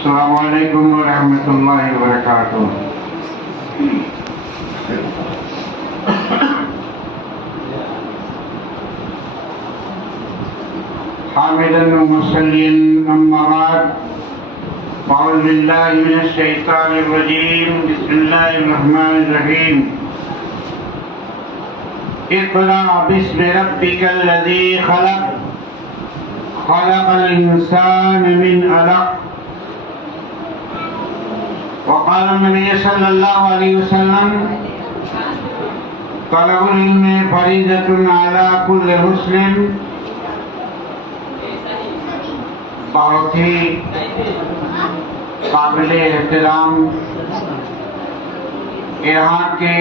السلام علیکم ورحمۃ اللہ وبرکاتہ۔ حامدا ومصليا اما بعد، اعوذ باللہ من الشیطان الرجیم، بسم اللہ الرحمن الرحیم۔ اقرأ باسم ربک الذی خلق، خلق الانسان من علق۔ وقال النبی صلی اللہ علیہ وسلم: طلب العلم فریضۃ علی کل مسلم۔ بہت ہی قابل احترام یہاں کے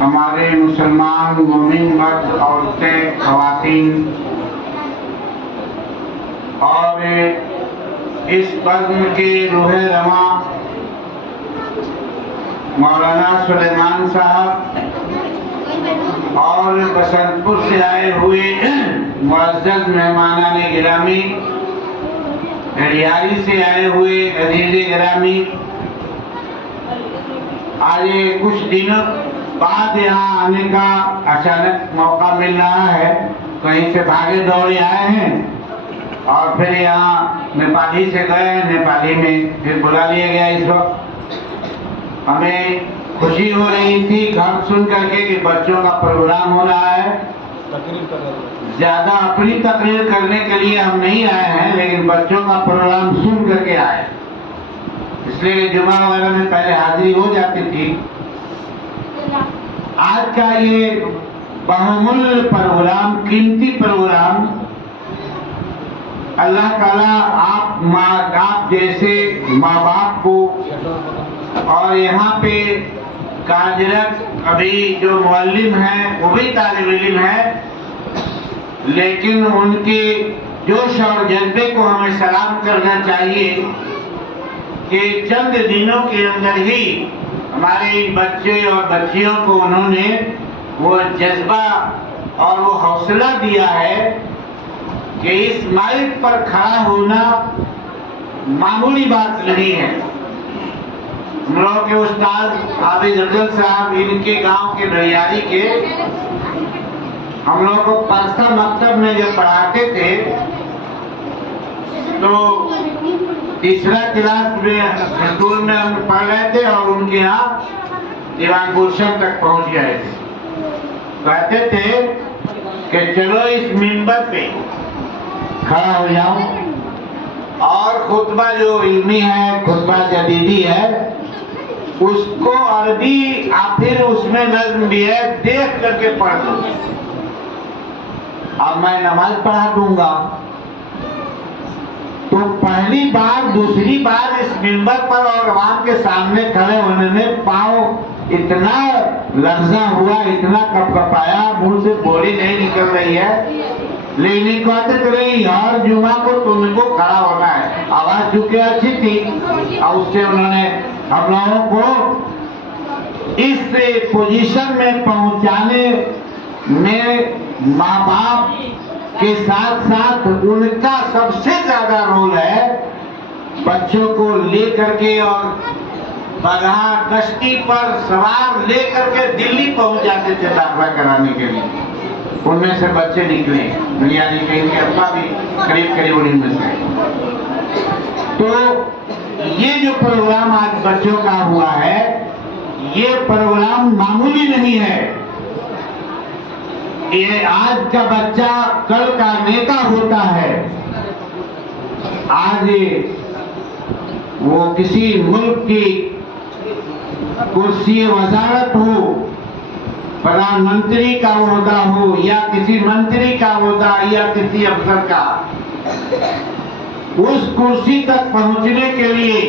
ہمارے مسلمان مومن مرد، عورتیں، خواتین اور اس بزم کے روح رواں مولانا سلیمان صاحب اور بسنت پور سے آئے ہوئے معزز مہمانان گرامی، ہریاری سے آئے ہوئے عزیز گرامی، آج کچھ دنوں بعد یہاں آنے کا اچانک موقع مل رہا ہے، کہیں سے بھاگے دوڑے آئے ہیں اور پھر یہاں نیپالی سے گئے ہیں، نیپالی میں پھر بلا لیا گیا۔ اس وقت ہمیں خوشی ہو رہی تھی گھر سن کر کے کہ بچوں کا پروگرام ہو رہا ہے۔ زیادہ اپنی تقریر کرنے کے لیے ہم نہیں آئے ہیں، لیکن بچوں کا پروگرام سن کر کے آئے، اس لیے جمعہ وغیرہ میں پہلے حاضری ہو جاتی تھی۔ آج کا یہ بہمل پروگرام، قیمتی پروگرام، اللہ تعالیٰ آپ جیسے ماں باپ کو، اور یہاں پہ کاجرت ابھی جو معلم ہیں وہ بھی طالب علم ہے، لیکن ان کے جوش اور جذبے کو ہمیں سلام کرنا چاہیے کہ چند دنوں کے اندر ہی ہمارے بچے اور بچیوں کو انہوں نے وہ جذبہ اور وہ حوصلہ دیا ہے کہ اس مائک پر کھڑا ہونا معمولی بات نہیں ہے۔ ہم لوگوں کے استاد حافظ افضل صاحب، ان کے گاؤں کے بریاری کے، ہم لوگوں کو پرسہ مکتب میں جب پڑھاتے تھے تو تیسرا کلاس میں اسکول میں ہم پڑھ رہے تھے اور ان کے یہاں دیوان گلشن تک پہنچ گئے تھے۔ کہتے تھے کہ چلو اس منبر پہ کھڑا ہو جاؤ اور خطبہ جو علمی ہے، خطبہ جدیدی ہے، اس کو عربی پھر اس میں نظم بھی ہے، دیکھ کر کے پڑھ دو۔ اب میں نماز پڑھا دوں گا تو پہلی بار دوسری بار اس منبر پر اور عوام کے سامنے کھڑے ہونے میں پاؤں اتنا لرزہ ہوا، اتنا کپکپایا، منہ سے بولی نہیں نکل رہی ہے، لیکن کہتے رہی ہر جمعہ کو تم کو کھڑا ہونا ہے۔ آواز چونکہ اچھی تھی اور اس سے انہوں نے ہم لوگوں کو اس پوزیشن میں پہنچانے میں ماں باپ کے ساتھ ساتھ ان کا سب سے زیادہ رول ہے۔ بچوں کو لے کر کے اور بگہا کشتی پر سوار لے کر کے دلی پہنچ جاتے تھے داخلہ کرانے کے لیے۔ ان میں سے بچے نکلے، بنیادی کے ان کے ابا بھی قریب انہیں میں سے۔ تو یہ جو پروگرام آج بچوں کا ہوا ہے، یہ پروگرام معمولی نہیں ہے۔ یہ آج کا بچہ کل کا نیتا ہوتا ہے۔ آج وہ کسی ملک کی کرسی وزارت ہو، پردھان منتری کا عہدہ ہو یا کسی منتری کا عہدہ یا کسی افسر کا، اس کرسی تک پہنچنے کے لیے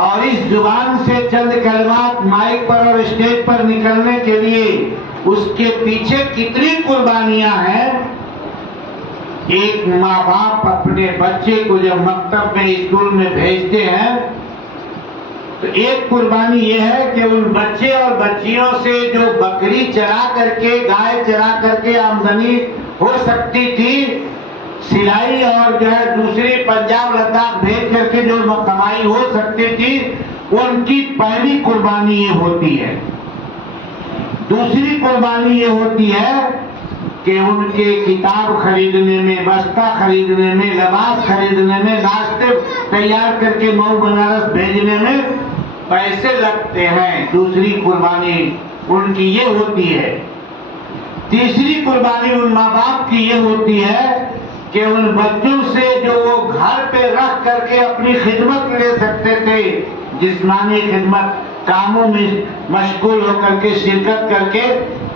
اور اس زبان سے چند کلمات مائک پر اور اسٹیج پر نکلنے کے لیے اس کے پیچھے کتنی قربانیاں ہیں۔ ایک ماں باپ اپنے بچے کو جب مکتب میں، اسکول میں بھیجتے ہیں تو ایک قربانی یہ ہے کہ ان بچے اور بچیوں سے جو بکری چرا کر کے، گائے چرا کر کے آمدنی ہو سکتی تھی، سلائی اور جو ہے دوسری پنجاب لداخ بھیج کر کے جو کمائی ہو سکتی تھی، ان کی پہلی قربانی یہ ہوتی ہے۔ دوسری قربانی یہ ہوتی ہے کہ ان کے کتاب خریدنے میں، بستہ خریدنے میں، لباس خریدنے میں، ناشتے تیار کر کے مئو بنارس بھیجنے میں پیسے لگتے ہیں۔ دوسری قربانی ان کی یہ ہوتی ہے۔ تیسری قربانی ان ماں باپ کی یہ ہوتی ہے کہ ان بچوں سے جو وہ گھر پہ رکھ کر کے اپنی خدمت لے سکتے تھے، جسمانی خدمت، کاموں میں مشغول ہو کر کے، شرکت کر کے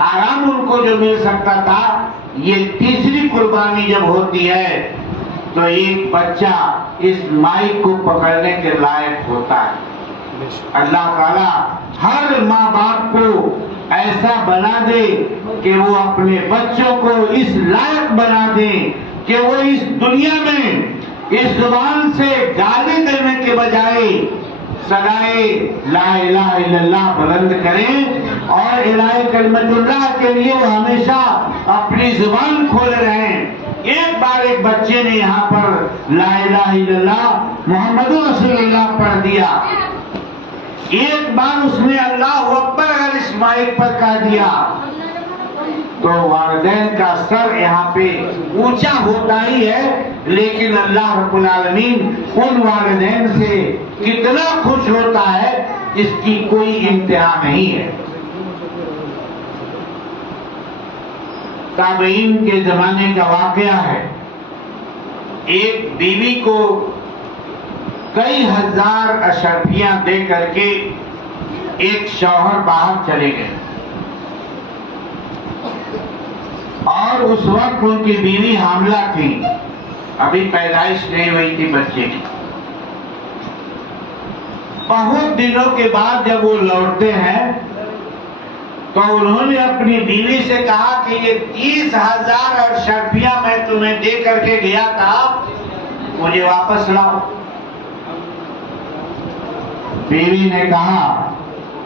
آرام ان کو جو مل سکتا تھا، یہ تیسری قربانی جب ہوتی ہے تو ایک بچہ اس مائک کو پکڑنے کے لائق ہوتا ہے۔ اللہ تعالیٰ ہر ماں باپ کو ایسا بنا دے کہ وہ اپنے بچوں کو اس لائق بنا دے کہ وہ اس دنیا میں اس زبان سے گالی دینے کے بجائے صدائے لا الہ الا اللہ بلند کریں اور الہ کلمت اللہ کے لیے وہ ہمیشہ اپنی زبان کھولے رہیں۔ ایک بار ایک بچے نے یہاں پر لا الہ الا اللہ محمد رسول اللہ پڑھ دیا، ایک بار اس نے اللہ اکبر اگر اس مائک پر کہہ دیا تو والدین کا سر یہاں پہ اونچا ہوتا ہی ہے، لیکن اللہ رب العالمین ان والدین سے کتنا خوش ہوتا ہے اس کی کوئی انتہا نہیں ہے۔ تابعین کے زمانے کا واقعہ ہے، ایک بیوی کو کئی ہزار اشرفیاں دے کر کے ایک شوہر باہر چلے گئے، اور اس وقت ان کی بیوی حاملہ تھی، ابھی پیدائش نہیں ہوئی تھی بچے کی۔ بہت دنوں کے بعد جب وہ لوٹتے ہیں تو انہوں نے اپنی بیوی سے کہا کہ یہ 30,000 اشرفیاں میں تمہیں دے کر کے گیا تھا، مجھے واپس لاؤ۔ بیوی نے کہا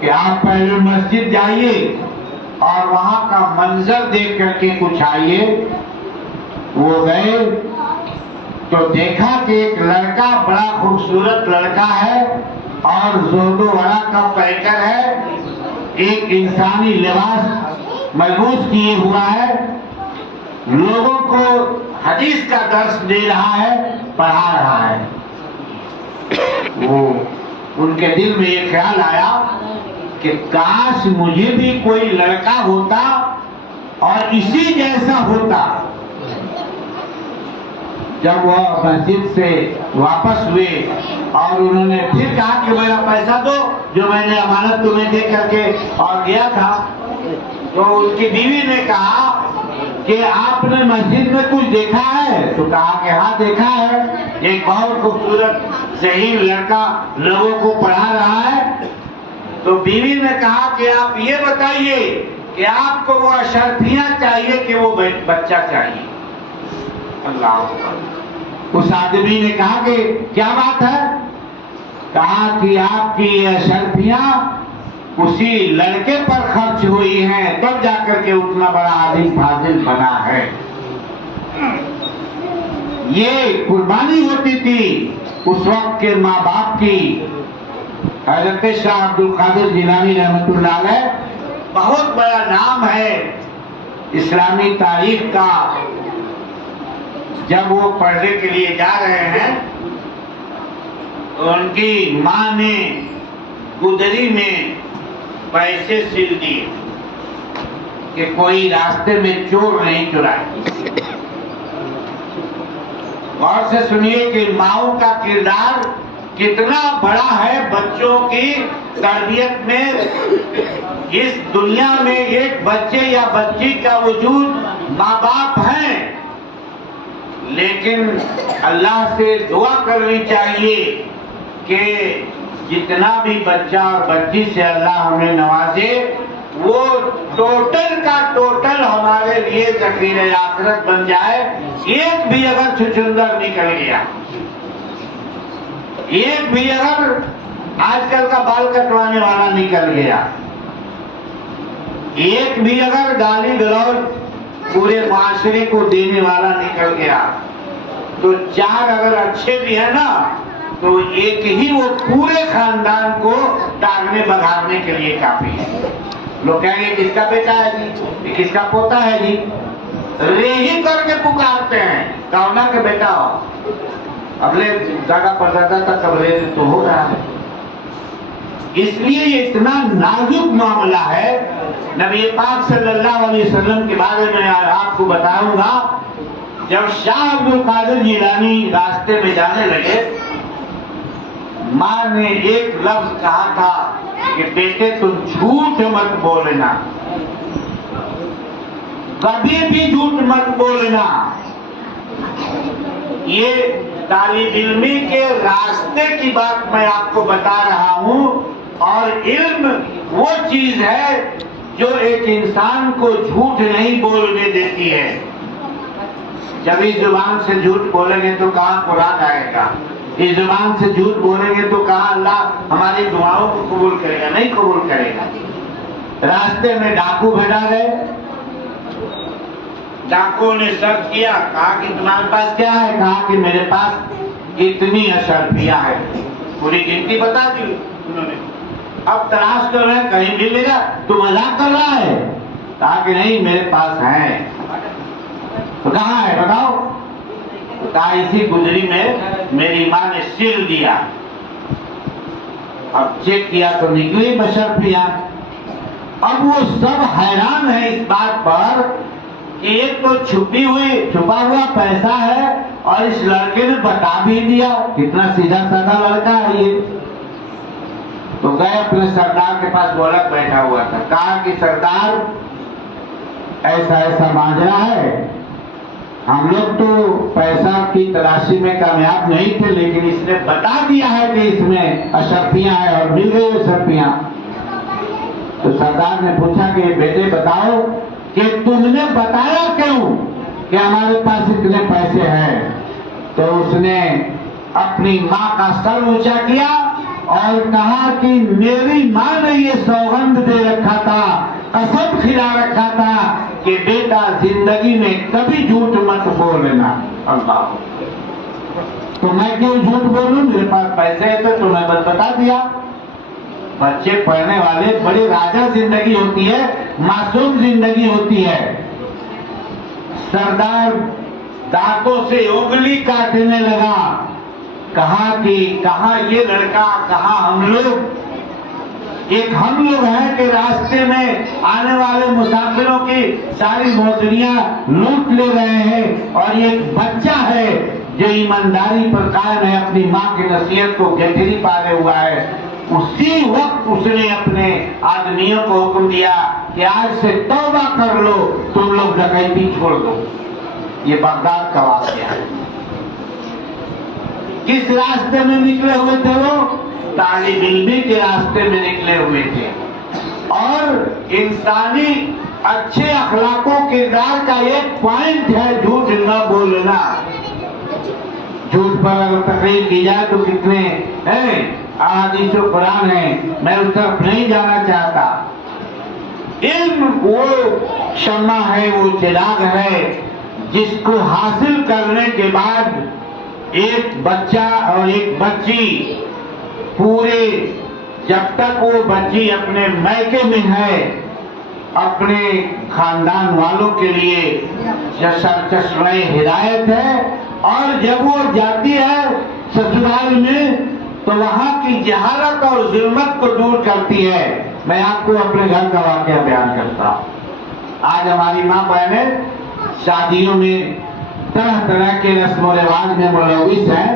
کہ آپ پہلے مسجد جائیے اور وہاں کا منظر دیکھ کر کے کچھ آئیے۔ وہ گئے تو دیکھا کہ ایک لڑکا، بڑا خوبصورت لڑکا ہے اور زہد و ورع کا پیکر ہے، ایک انسانی لباس ملبوس کیے ہوا ہے، لوگوں کو حدیث کا درس دے رہا ہے، پڑھا رہا ہے۔ وہ ان کے دل میں یہ خیال آیا کہ کاش مجھے بھی کوئی لڑکا ہوتا اور اسی جیسا ہوتا۔ جب وہ مسجد سے واپس ہوئے اور انہوں نے پھر کہا کہ میرا پیسہ دو جو میں نے امانت تمہیں دے کر کے اور گیا تھا، تو ان کی بیوی نے کہا کہ آپ نے مسجد میں کچھ دیکھا ہے؟ تو کہا کہ ہاں دیکھا ہے، ایک بہت خوبصورت ذہین لڑکا لوگوں کو پڑھا رہا ہے۔ تو بیوی نے کہا کہ آپ یہ بتائیے کہ آپ کو وہ اشرفیاں چاہیے کہ وہ بچہ چاہیے؟ اللہ اکبر۔ اس آدمی نے کہا کہ کیا بات ہے؟ کہا کہ آپ کی یہ اشرفیاں اسی لڑکے پر خرچ ہوئی ہیں، تب جا کر کے اتنا بڑا عالم فاضل بنا ہے۔ یہ قربانی ہوتی تھی اس وقت کے ماں باپ کی۔ حضرت شاہ عبد القادر جیلانی رحمۃ اللہ علیہ بہت بڑا نام ہے اسلامی تاریخ کا۔ جب وہ پڑھنے کے لیے جا رہے ہیں تو ان کی ماں نے گدری میں پیسے سل دیے کہ کوئی راستے میں چور نہیں چرائے۔ غور سے سنیے کہ ماؤں کا کردار کتنا بڑا ہے بچوں کی تربیت میں۔ اس دنیا میں ایک بچے یا بچی کا وجود ماں باپ ہیں، لیکن اللہ سے دعا کرنی چاہیے کہ جتنا بھی بچہ اور بچی سے اللہ ہمیں نوازے، وہ ٹوٹل کا ٹوٹل ہمارے لیے ذخیرہ آخرت بن جائے۔ ایک بھی اگر چھچندر نکل گیا، ایک بھی اگر آج کل کا بال کٹوانے والا نکل گیا، ایک بھی اگر گالی گلوچ پورے معاشرے کو دینے والا نکل گیا، تو 4 اگر اچھے بھی ہیں نا تو ایک ہی وہ پورے خاندان کو ٹاگنے بگاڑنے کے لیے کافی ہے. لوگ کہیں گے کس کا بیٹا ہے جی, یہ کس کا پوتا ہے جی, ریہی کر کے پکارتے ہیں کاؤنا کے بیٹا ہو. اگلے دادا پردادا تک اب ریہ تو ہو رہا ہے. اس لیے یہ اتنا نازک معاملہ ہے. نبی پاک صلی اللہ علیہ وسلم کے بارے میں آپ کو بتاؤں گا. جب شاہ عبد القادر جیلانی راستے میں جانے لگے, ماں نے ایک لفظ کہا تھا کہ بیٹے تم جھوٹ مت بولنا, کبھی بھی جھوٹ مت بولنا. یہ طالب علمی کے راستے کی بات میں آپ کو بتا رہا ہوں. اور علم وہ چیز ہے جو ایک انسان کو جھوٹ نہیں بولنے دیتی ہے. جب اس زبان سے جھوٹ بولیں گے تو کہاں قرآن آئے گا, اس زبان سے جھوٹ بولیں گے تو کہاں اللہ ہماری دعاؤں کو قبول کرے گا, نہیں قبول کرے گا. راستے میں ڈاکو بھیجا گئے, ڈاکو نے سرچ کیا, کہا کہ تمہارے پاس کیا ہے, کہا کہ میرے پاس اتنی اشرفیاں ہیں. پوری گنتی بتا دی انہوں نے. اب تلاش کر رہے ہیں کہیں ملے گا, تو مذاق کر رہا ہے. کہا کہ نہیں میرے پاس ہے. تو کہاں ہے بتاؤ, کہا اسی گجری میں میری ماں نے سل دیا. اب چیک کیا تو نکلی اشرفیاں. اب وہ سب حیران ہیں اس بات پر کہ ایک تو چھپا ہوا پیسہ ہے اور اس لڑکے نے بتا بھی دیا. کتنا سیدھا سادہ لڑکا ہے یہ. تو گئے اپنے سردار کے پاس, گولک بیٹھا ہوا تھا. کہا کہ سردار ایسا ایسا ماجرا ہے, ہم لوگ تو پیسہ کی تلاشی میں کامیاب نہیں تھے, لیکن اس نے بتا دیا ہے کہ اس میں اشرفیاں ہیں اور مل گئی اشرفیاں. تو سردار نے پوچھا کہ بیٹے بتاؤ کہ تم نے بتایا کیوں کہ ہمارے پاس اتنے پیسے ہیں. تو اس نے اپنی ماں کا سر اونچا کیا اور کہا کہ میری ماں نے یہ سوگند دے رکھا تھا, قسم کھلا رکھا تھا کہ بیٹا زندگی میں کبھی جھوٹ مت بولنا. اللہ, تو میں کیوں جھوٹ بولوں, میرے پاس پیسے تھے تو میں بس بتا دیا. بچے پڑھنے والے بڑی راجہ زندگی ہوتی ہے, معصوم زندگی ہوتی ہے. سردار دانتوں سے انگلی کاٹنے لگا. کہا کہ کہاں یہ لڑکا, کہاں ہم لوگ. ایک ہم لوگ ہیں کہ راستے میں آنے والے مسافروں کی ساری موٹریاں لوٹ لے رہے ہیں, اور ایک بچہ ہے جو ایمانداری پر قائم ہے, اپنی ماں کی نصیحت کو گٹھری پالے ہوا ہے. اسی وقت اس نے اپنے آدمیوں کو حکم دیا کہ آج سے توبہ کر لو, تم لوگ ڈکیتی چھوڑ دو. یہ بغداد کا واقعہ ہے. کس راستے میں نکلے ہوئے تھے وہ, طالب علمی کے راستے میں نکلے ہوئے تھے. اور انسانی اچھے اخلاق و کردار کا ایک پوائنٹ ہے جھوٹ نہ بولنا. جھوٹ پر اگر تقریر کی جائے تو کتنے ہیں احادیث و قرآن ہیں, میں اس طرف نہیں جانا چاہتا. علم وہ شمع ہے, وہ چراغ ہے جس کو حاصل کرنے کے بعد ایک بچہ اور ایک بچی پورے, جب تک وہ بچی اپنے میکے میں ہے, اپنے خاندان والوں کے لیے چشمہ ہدایت ہے. اور جب وہ جاتی ہے سسرال میں تو وہاں کی جہالت اور ظلمت کو دور کرتی ہے. میں آپ کو اپنے گھر کا واقعہ بیان کرتا ہوں. آج ہماری ماں بہنیں شادیوں میں طرح طرح کے رسم و رواج میں ملوث ہیں.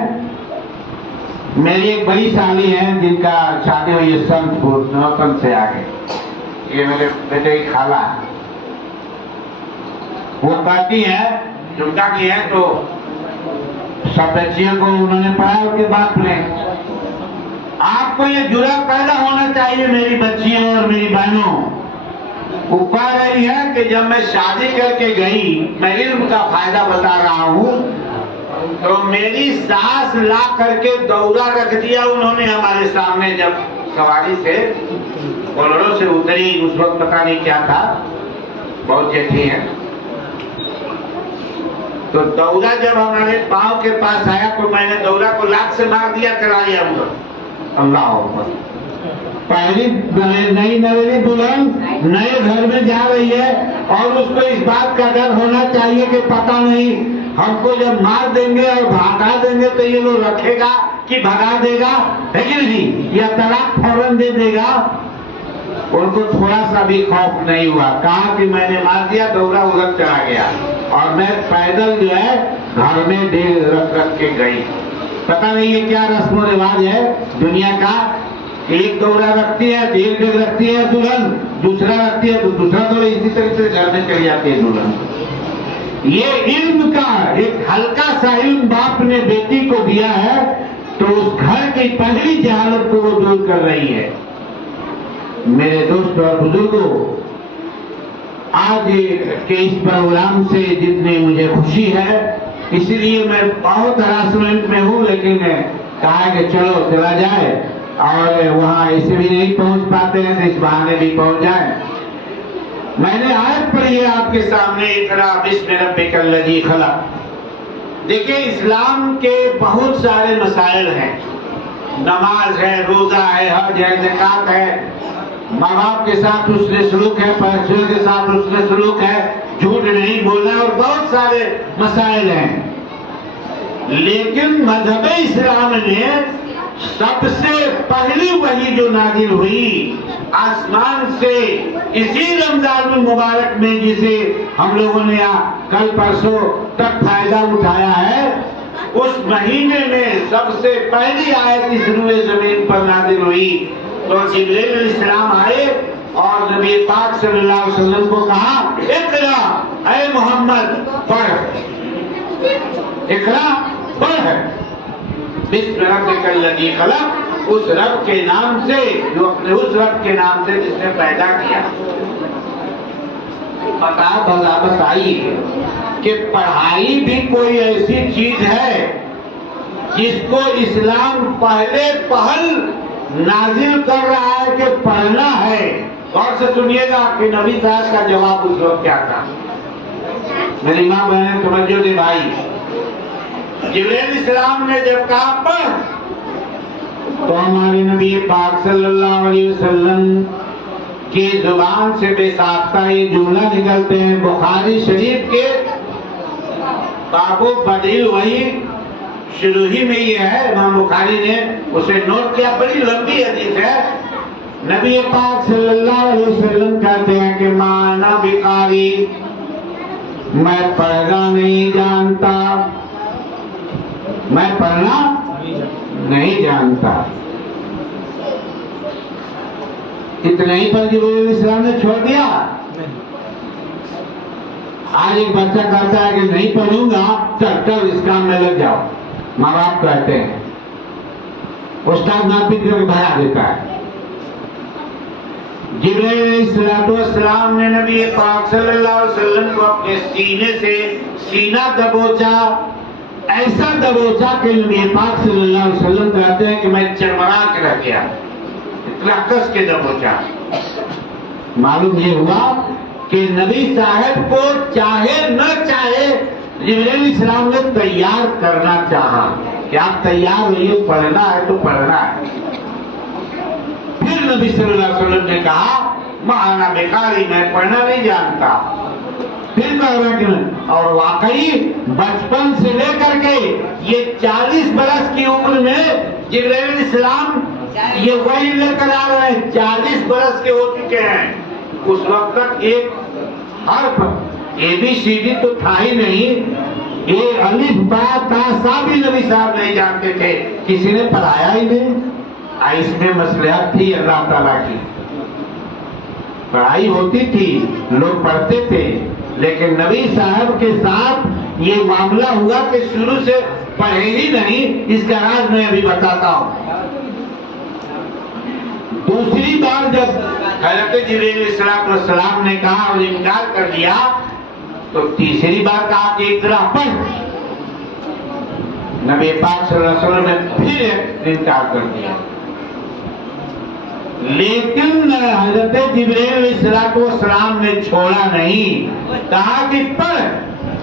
میری ایک بڑی سالی ہے جن کا شادی ہوئی ہے سنت پور نوتن سے آگے, یہ میرے بیٹے کی خالہ ہے. وہ کہتی ہے چمٹا کی ہے تو سب بچیوں کو انہوں نے پڑھا اس کے باپ نے. آپ کو یہ جرأت پیدا ہونا چاہیے میری بچیوں اور میری بہنوں. وہ کہہ رہی ہے کہ جب میں شادی کر کے گئی, میں علم کا فائدہ بتا رہا ہوں, تو میری ساس لا کر کے دورہ رکھ دیا انہوں نے ہمارے سامنے. جب سواری سے بولڑوں سے اتری, اس وقت پتہ نہیں کیا تھا, بہت جٹھی ہے. تو دورہ جب ہمارے پاؤں کے پاس آیا تو میں نے دورہ کو لات سے مار دیا، چلا گیا ہوں. اللہ اکبر. پہلی نئی نویلی دلہن نئے گھر میں جا رہی ہے اور اس کو اس بات کا ڈر ہونا چاہیے کہ پتہ نہیں ہم کو جب مار دیں گے اور بھگا دیں گے تو یہ لوگ رکھے گا کہ بھگا دے گا، ہے کہ نہیں، یا طلاق فوراً دے دے گا. ان کو تھوڑا سا بھی خوف نہیں ہوا، کہا کہ میں نے مار دیا، دورہ ادھر چلا گیا اور میں پیدل جو ہے گھر میں ڈیگ رکھ کے گئی. پتہ نہیں یہ کیا رسم و رواج ہے دنیا کا. ایک دورہ رکھتی ہے، ایک ڈیگ رکھتی ہے دلہن، دوسرا رکھتی ہے تو دوسرا دورہ، اسی طرح سے گھر میں چلی جاتی ہے دلہن. یہ علم کا ایک ہلکا سا علم باپ نے بیٹی کو دیا ہے تو اس گھر کی پہلی جہالت کو وہ دور کر رہی ہے. میرے دوست اور بزرگوں، آج کے اس پروگرام سے جتنی مجھے خوشی ہے، اسی لیے میں بہت ہراسمنٹ میں ہوں، لیکن کہا کہ چلو چلا جائے اور وہاں ایسے بھی نہیں پہنچ پاتے ہیں تو اس بہانے بھی پہنچ جائیں. میں نے آیت پڑھی ہے آپ کے سامنے، اقرا بسم ربک الذی خلق. دیکھیں اسلام کے بہت سارے مسائل ہیں، نماز ہے، روزہ ہے، حج ہے، زکات ہے، ماں باپ کے ساتھ حسن سلوک ہے، پیسوں کے ساتھ حسن سلوک ہے، جھوٹ نہیں بولنا اور بہت سارے مسائل ہیں. لیکن مذہب اسلام نے سب سے پہلی وحی جو نازل ہوئی آسمان سے اسی رمضان المبارک میں، جسے ہم لوگوں نے کل پرسوں تک فائدہ اٹھایا ہے، اس مہینے میں سب سے پہلی آیت اس روئے زمین پر نازل ہوئی. تو جبریل علیہ السلام آئے اور نبی پاک صلی اللہ علیہ وسلم کو کہا اقرا، اے محمد پڑھ، اقرا پڑھ، بسم ربک الذی خلق، اس رب کے نام سے جو اپنے اس رب کے نام سے جس نے پیدا کیا. بتائیے کہ پڑھائی بھی کوئی ایسی چیز ہے جس کو اسلام پہلے پہل نازل کر رہا ہے کہ پڑھنا ہے. غور سے سنیے گا کہ نبی صاحب کا جواب اس وقت کیا تھا. میری ماں بہن توجہ دے بھائی، جبریل علیہ السلام نے جب کہا پڑھ تو ہمارے نبی پاک صلی اللہ علیہ وسلم کی زبان سے بے ساختہ یہ جملہ نکلتے ہیں. بخاری شریف کے باب بدیل وحی شروع ہی میں یہ ہے، امام بخاری نے اسے نوٹ کیا، بڑی لمبی حدیث ہے. نبی پاک صلی اللہ علیہ وسلم کہتے ہیں کہ مانا بقاری، میں پڑھنا نہیں جانتا، میں پڑھنا نہیں جانتا. اتنا ہی پر جبریل علیہ السلام نے چھوڑ دیا. آج ایک بچہ کہتا ہے کہ نہیں پڑھوں گا، چل چل اس کام میں لگ جاؤ. ماں باپ کہتے ہیں، استاد ناپید کر کے بھگا دیتا ہے. جبریل علیہ السلام نے نبی پاک صلی اللہ علیہ وسلم کو اپنے سینے سے سینہ دبوچا، ایسا دبوچا کہ نبی پاک صلی اللہ علیہ وسلم کہتے ہیں کہ میں چرمرا کے رہ گیا، اتنا کس کے دبوچا. معلوم یہ ہوا کہ نبی صاحب کو چاہے نہ چاہے جبریل علیہ السلام نے تیار کرنا چاہا کہ آپ تیار ہوئیے، پڑھنا ہے تو پڑھنا ہے. پھر نبی صلی اللہ علیہ وسلم نے کہا مانا بیکاری، میں پڑھنا نہیں جانتا. پھر کہا کہ اور واقعی بچپن سے لے کر کے یہ 40 برس کی عمر میں جبریل علیہ السلام یہ وحی لے کر آ رہے ہیں. 40 برس کے ہو چکے ہیں. اس وقت تک ایک حرف ABCD تو تھا ہی نہیں، یہ الف با تا سا بھی نبی صاحب نہیں جانتے تھے، کسی نے پڑھایا ہی نہیں. اس میں مصلحت تھی اللہ تعالیٰ کی، پڑھائی ہوتی تھی، لوگ پڑھتے تھے، لیکن نبی صاحب کے ساتھ یہ معاملہ ہوا کہ شروع سے پڑھے ہی نہیں. اس کا راز میں ابھی بتاتا ہوں. دوسری بار جب حضرت جبریل علیہ السلام نے کہا اور انکار کر دیا تو تیسری بار کہا کہ اقرا پڑھ. نبی پاک صلی اللہ علیہ وسلم نے پھر انکار کر دیا. لیکن حضرت جبریل علیہ السلام نے چھوڑا نہیں، کہا کہ پڑھ.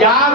4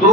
2